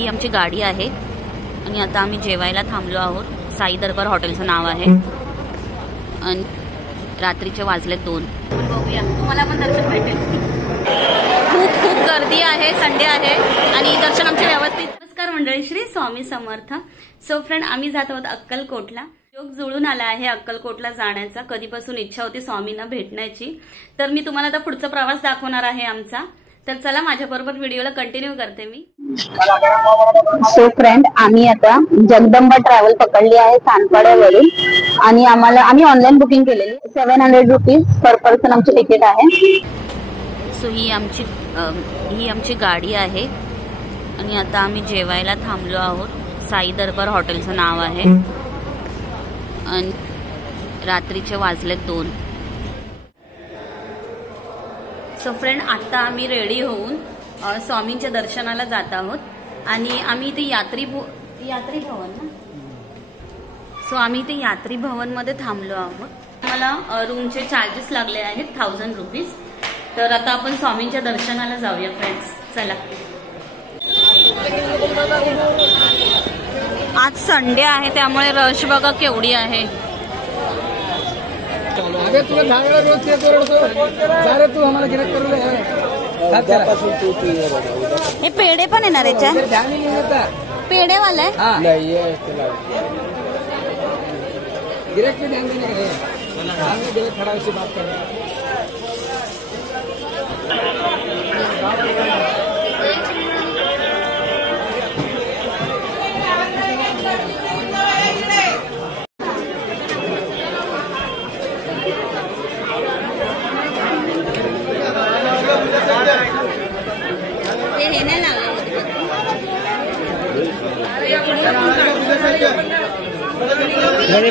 ही आमची गाडी आहे आणि आता आम्ही जेवायला थांबलो आहोत। साई दरबार हॉटेलचं नाव आहे आणि रात्रीचे वाजले 2। बघूया तुम्हाला पण दर्शन भेटेल। खूप खूप गर्दी आहे, संडे आहे आणि दर्शन आमचे व्यवस्थित। नमस्कार मंडळी, श्री स्वामी समर्थ। सो फ्रेंड, आम्ही जात आहोत अक्कलकोटला। योग जुळून आला आहे अक्कलकोटला जाण्याचा। कधीपासून इच्छा होती स्वामींना भेटण्याची, तर मी तुम्हाला आता पुढचा प्रवास दाखवणार आहे आमचा। तर चला माझ्याबरोबर व्हिडिओला कंटिन्यू करते मी। सो फ्रेंड, आम्ही आता जगदंबा ट्रॅव्हल पकडली आहे सानपाड्यावरून आणि आम्ही ऑनलाईन बुकिंग केलेली। 700 रुपीज पर पर्सन आमची तिकीट आहे। सो ही आमची गाडी आहे आणि आता आम्ही जेवायला थांबलो आहोत। साई दरबार हॉटेलचं नाव आहे आणि रात्रीचे वाजले 2। सो फ्रेंड, आता आम्ही रेडी होऊन स्वामींच्या दर्शनाला जात आहोत आणि आम्ही इथे यात्री भवन ना, सो आम्ही इथे यात्री भवन मध्ये थांबलो आहोत। आम्हाला रूमचे चार्जेस लागले आहेत 1000 रुपीज। तर आता आपण स्वामींच्या दर्शनाला जाऊया फ्रेंड्स, चला। आज संडे आहे त्यामुळे रश बघा केवढी आहे। हे पेढे पण येणार याच्या, पेढेवाला आहे।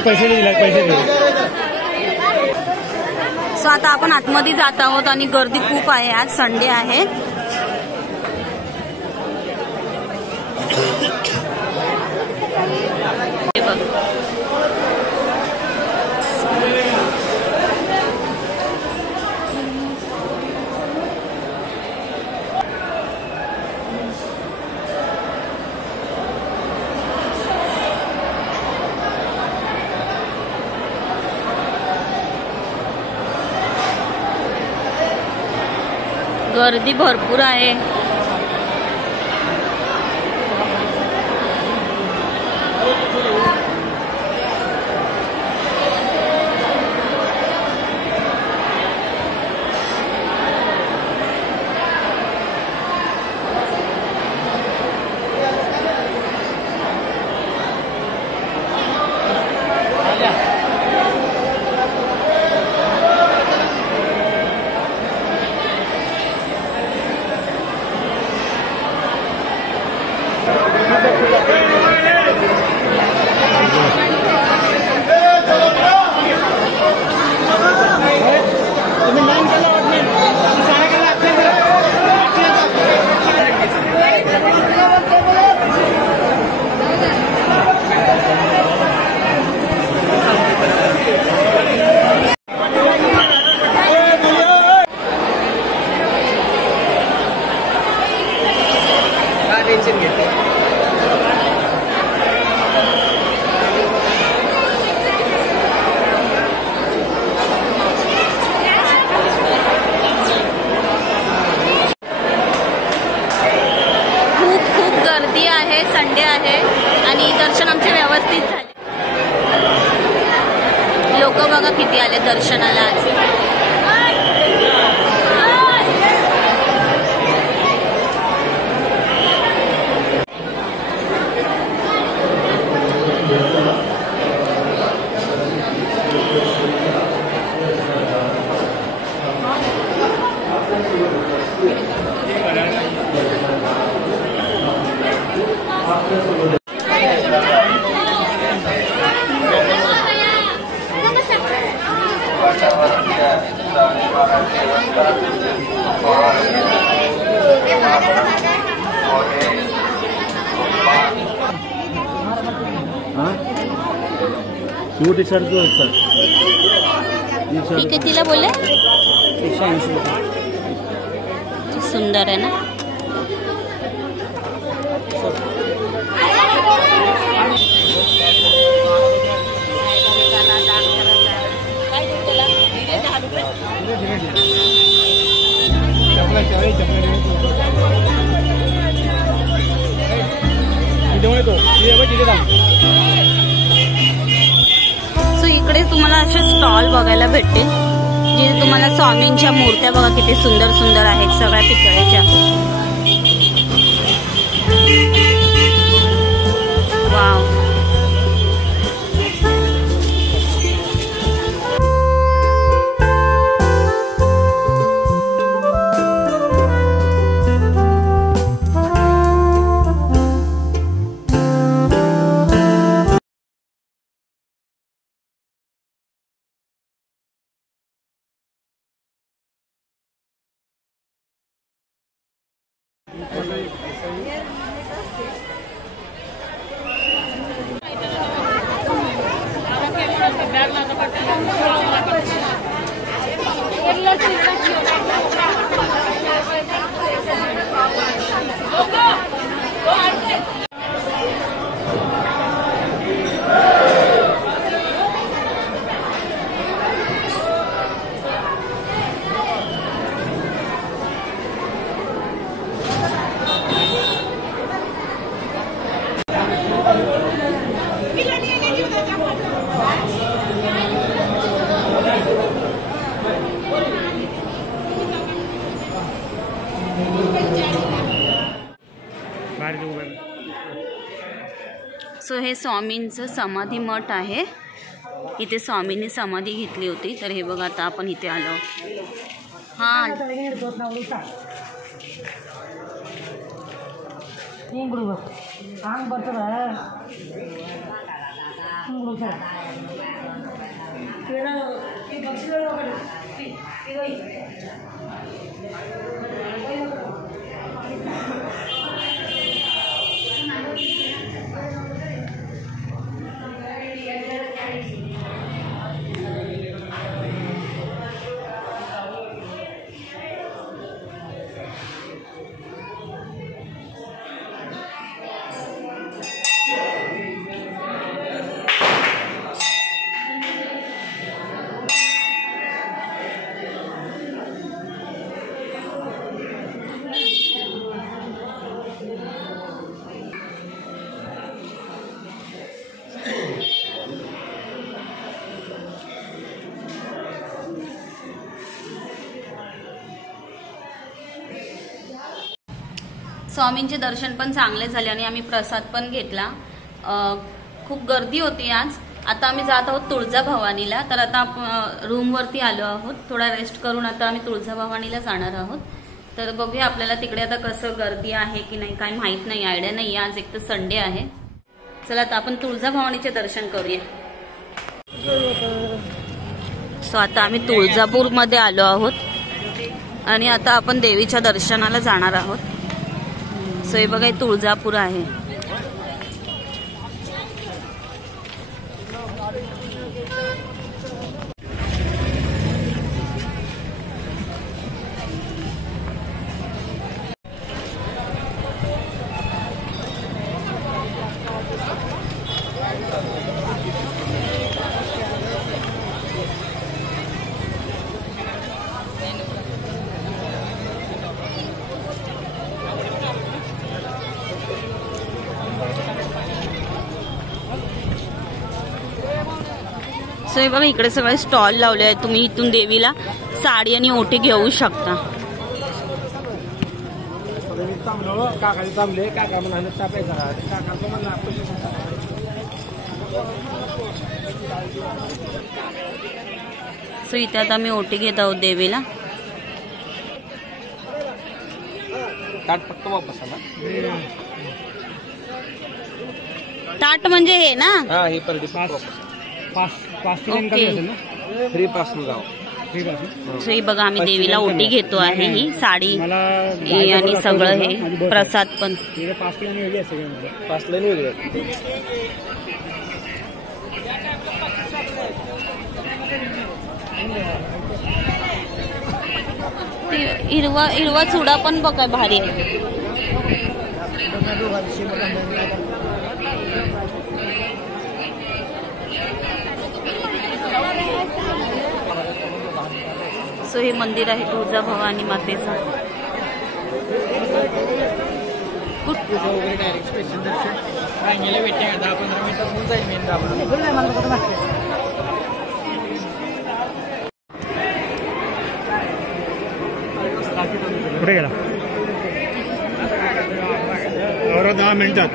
पैसे नाही। सो आता आपण आतमध्ये जात आहोत आणि गर्दी खूप आहे, आज संडे आहे। गर्दी भरपूर आहे। संडे आहे आणि दर्शन आमचे व्यवस्थित झाले। लोक बघा किती आले दर्शनाला आज। सूट शर्ट जो सर ये कितीला बोले? 180 रुपये। सुंदर है ना। येतो तिथे थांब. सो इकडे तुम्हाला असे स्टॉल बघायला भेटतील जिथे तुम्हाला स्वामींच्या मूर्त्या बघा किती सुंदर सुंदर आहेत, सगळ्या पितळेच्या. वाव. सो हे स्वामींचं समाधी मठ आहे. इथे स्वामींनी समाधी घेतली होती. तर हे बघा आता आपण इथे आलो. हां स्वामींचे दर्शन पण चांगले झाले आणि आम्ही प्रसाद पण घेतला. खूप गर्दी होती आज. आता आम्ही जात आहोत तुळजाभवानीला. तर आता रूमवरती आलो आहोत. थोडा रेस्ट करून आता आम्ही तुळजाभवानीला जाणार आहोत. तर बघूया आपल्याला तिकडे आता कसं गर्दी आहे की नाही काय माहित नाही, आयडिया नाही. आज एक तर संडे आहे. चला आता आपण तुळजाभवानीचे दर्शन करूया. सो आता आम्ही तुळजापूरमध्ये आलो आहोत आणि आता आपण देवीच्या दर्शनाला जाणार आहोत. सो हे बघा तुळजापूर आहे. सो हे बघा इकडे सगळे स्टॉल लावले आहेत. तुम्ही इथून देवीला साडी आणि ओटी घेऊ शकता. सो इथे आता आम्ही ओटी घेत आहोत देवीला. ताट म्हणजे हे ना, फ्री पासून जाऊ. सो ही बघा आम्ही देवीला ओटी घेतो आहे. ही साडी आणि सगळं हे प्रसाद पण. हिरवा हिरवा चुडा पण बघा भारी आहे. सो हे मंदिर आहे तुळजाभवानी मातेचं. वगैरे डायरेक्ट स्पेशल दर्शन रांगेला वेटिंग 10-15 मिनिटं होऊन जाईल मेन दाबा. कुठे गेला 10 मिनिटात.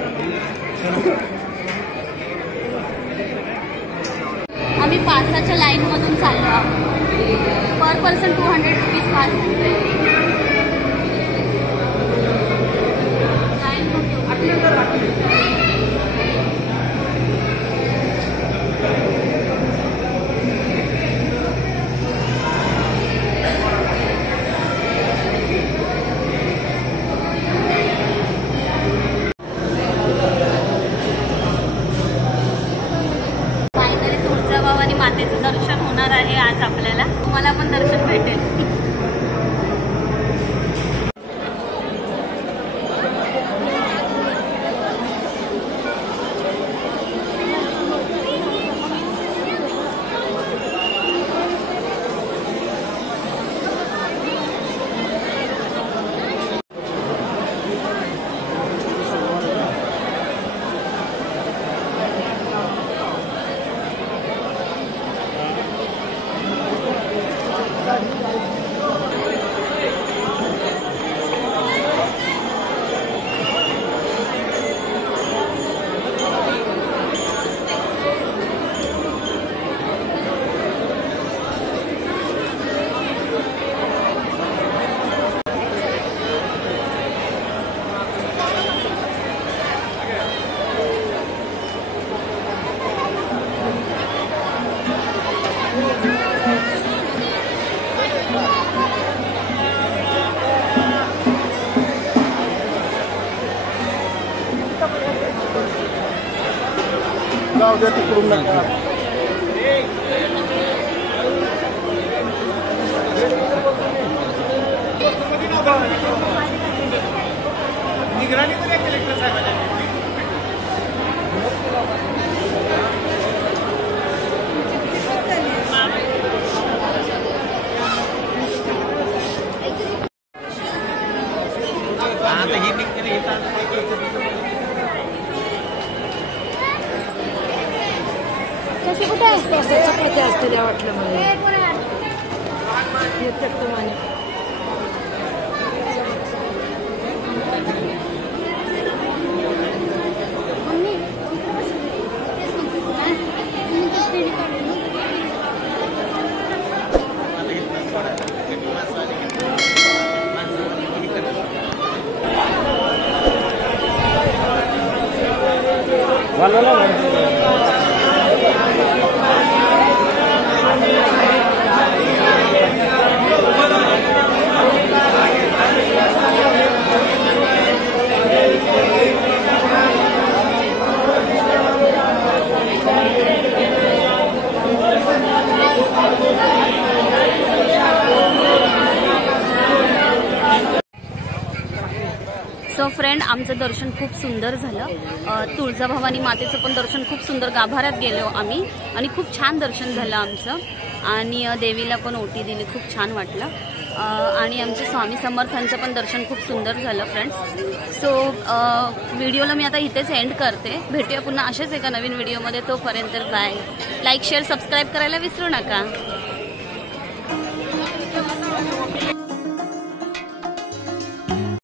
आम्ही पासाच्या लाईन मधून चाललो आहोत. पर पर्सन 200 रुपीज पास. तुळजाभवानी मातेचं दर्शन होणार आहे आज आपल्याला. तुम्हाला पण दर्शन भेटेल. तिकडून नका. कुठे असते चपाती असते त्या वाटलं मला. सो फ्रेंड, आमचं दर्शन खूप सुंदर झालं. तुळजाभवानी मातेचं पण दर्शन खूप सुंदर, गाभाऱ्यात गेलो आम्ही आणि खूप छान दर्शन झालं आमचं. आणि देवीला पण ओटी दिली, खूप छान वाटलं. आणि आमच्या स्वामी समर्थांचं पण दर्शन खूप सुंदर झालं फ्रेंड्स. सो व्हिडिओला मी आता इथेच एंड करते. भेटूया पुन्हा अशाच एका नवीन व्हिडिओमध्ये. तोपर्यंत बाय. लाईक शेअर सबस्क्राईब करायला विसरू नका.